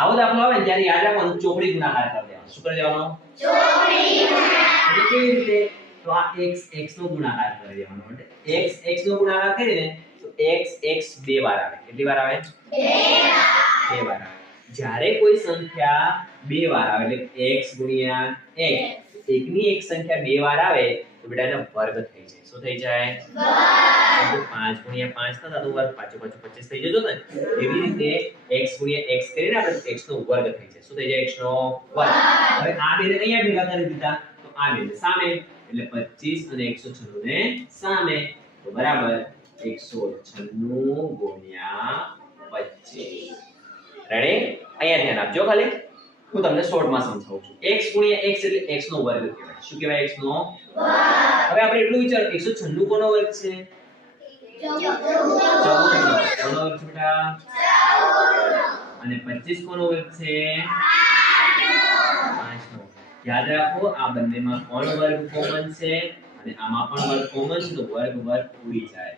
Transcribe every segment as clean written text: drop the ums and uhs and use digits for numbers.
આવો દાખલો આવે ને ત્યારે યાદ રાખવાનું ચોકડી ગુણાકાર કરી દેવાનો. શું કરી દેવાનો? ચોકડી ગુણાકાર. એટલે કેવી રીતે? તો આ x x નો ગુણાકાર કરી દેવાનો. એટલે x x નો ગુણાકાર કરીને તો x x બે વાર આવે. કેટલી વાર આવે? બે વાર આવે. જ્યારે કોઈ સંખ્યા બે વાર આવે એટલે x ગુણ્યા x, એકની એક સંખ્યા બે વાર આવે તો બેટા એનો વર્ગ થઈ જાય. શું થઈ જાય? વર્ગ. 5 ગુણ્યા 5 થતા તો વર્ગ 5 5 25 થઈ જતો ને. એવી રીતે x ગુણ્યા x કરીને આપણે x નો વર્ગ થઈ જાય. શું થઈ જાય? x નો વર્ગ. હવે આ બેને અહીંયા ભેગા કરી દીધા તો આ બેને સામે એટલે 25 અને 196 ને સામે તો બરાબર 196 ગુણ્યા 25. રેડી? અહીંયા ધ્યાન આપજો ખાલી. હું તમને શોર્ટમાં સમજાવું છું. x ગુણ્યા x એટલે x નો વર્ગ કહેવાય. શું કહેવાય? x નો વર્ગ. હવે આપણે એટલું વિચાર 196 કોનો વર્ગ છે? 14 કોનો વર્ગ છે બેટા? 14. અને 25 કોનો વર્ગ છે? 5 નો. યાદ રાખો આ બંનેમાં કોણ વર્ગ કોમન છે અને આમાં પણ વર્ગ કોમન છે તો વર્ગ વર્ગ ઉડી જાય.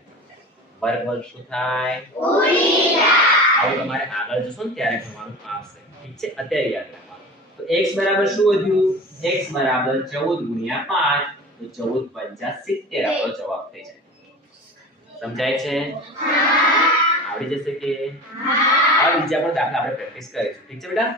વર્ગ વર્ગ શું થાય? ઉડી જાય. આવું તમારે આગળ જશો ને ત્યારે તમારું આવશે. ઠીક છે? અત્યારે યાદ રાખવાનું. તો x બરાબર શું વધ્યું? x બરાબર 14 ગુણ્યા 5 તો 14 પંચા 70 આપણો જવાબ થઈ જાય. સમજાય છે? આવડી જશે કે? હા. આ બીજા પણ દાખલા આપણે પ્રેક્ટિસ કરીશું. ઠીક છે બેટા?